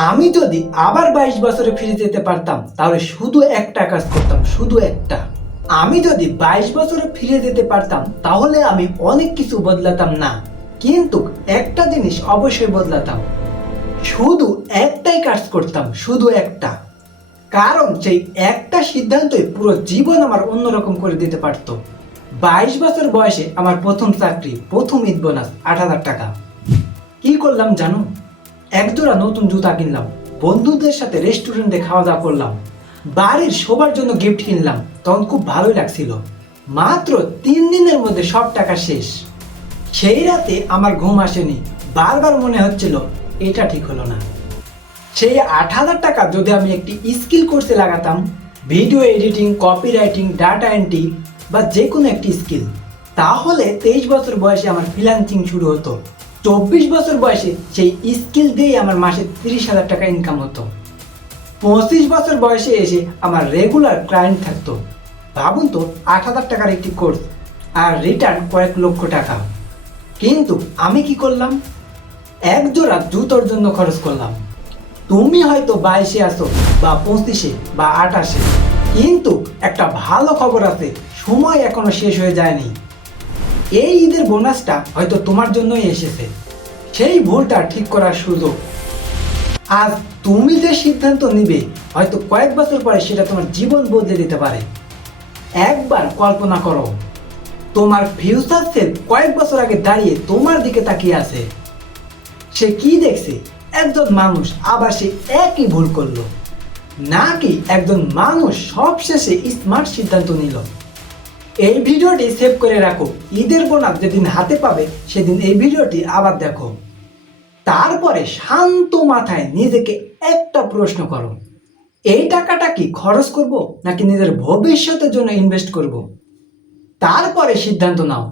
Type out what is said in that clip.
আমি যদি আবার 22 বছরে ফিরে যেতে পারতাম তাহলে শুধু একটা কাজ করতাম, শুধু একটা। আমি যদি 22 বছরে ফিরে যেতে পারতাম তাহলে আমি অনেক কিছু বদলাতাম না, কিন্তু একটা জিনিস অবশ্যই বদলাতাম। শুধু একটাই কাজ করতাম, শুধু একটা। কারণ সেই একটা সিদ্ধান্তই পুরো জীবন আমার অন্যরকম করে দিতে পারত। 22 বছর বয়সে আমার প্রথম চাকরি, প্রথম ঈদ বোনাস 8,000 টাকা। কি করলাম জানো? একজোড়া নতুন জুতা কিনলাম, বন্ধুদের সাথে রেস্টুরেন্টে খাওয়া দাওয়া করলাম, বাড়ির সবার জন্য গিফট কিনলাম। তখন খুব ভালোই লাগছিল। মাত্র 3 দিনের মধ্যে সব টাকা শেষ। সেই রাতে আমার ঘুম আসেনি, বারবার মনে হচ্ছিল এটা ঠিক হলো না। সেই 8,000 টাকা যদি আমি একটি স্কিল কোর্সে লাগাতাম, video editing, copy writing, data entry বা যে কোনো একটি স্কিল, তাহলে 23 বছর বয়সে আমার ফ্রিল্যান্সিং শুরু হতো। 24 বছর বয়সে সেই স্কিল দিয়ে আমার মাসে 30,000 টাকা ইনকাম হতো। 25 বছর বয়সে এসে আমার রেগুলার ক্লায়েন্ট থাকতো। ভাবুন তো, 8,000 টাকার একটি কোর্স আর রিটার্ন কয়েক লক্ষ টাকা। কিন্তু আমি কি করলাম? এক জোড়া জুতোর জন্য খরচ করলাম। তুমি হয়তো 22-এ আসো বা 25-এ বা 28-এ, কিন্তু একটা ভালো খবর আছে, সময় এখনো শেষ হয়ে যায়নি। এই ঈদের বোনাসটা হয়তো তোমার জন্যই এসেছে, সেই ভুলটা ঠিক করার সুযোগ। আজ তুমি যে সিদ্ধান্ত নিবে, হয়তো কয়েক বছর পরে সেটা তোমার জীবন বদলে দিতে পারে। একবার কল্পনা করো, তোমার ফিউচার সেলফ কয়েক বছর আগে দাঁড়িয়ে তোমার দিকে তাকিয়ে আছে। সে কি দেখছে? একজন মানুষ আবার সে একই ভুল করলো, নাকি একজন মানুষ সবশেষে স্মার্ট সিদ্ধান্ত নিল? এই ভিডিওটি সেভ করে রাখো। ঈদের বোনাস যেদিন হাতে পাবে সেদিন এই ভিডিওটি আবার দেখো। তারপরে শান্ত মাথায় নিজেকে একটা প্রশ্ন করো, এই টাকাটা কি খরচ করব নাকি নিজের ভবিষ্যতের জন্য ইনভেস্ট করব? তারপরে সিদ্ধান্ত নাও।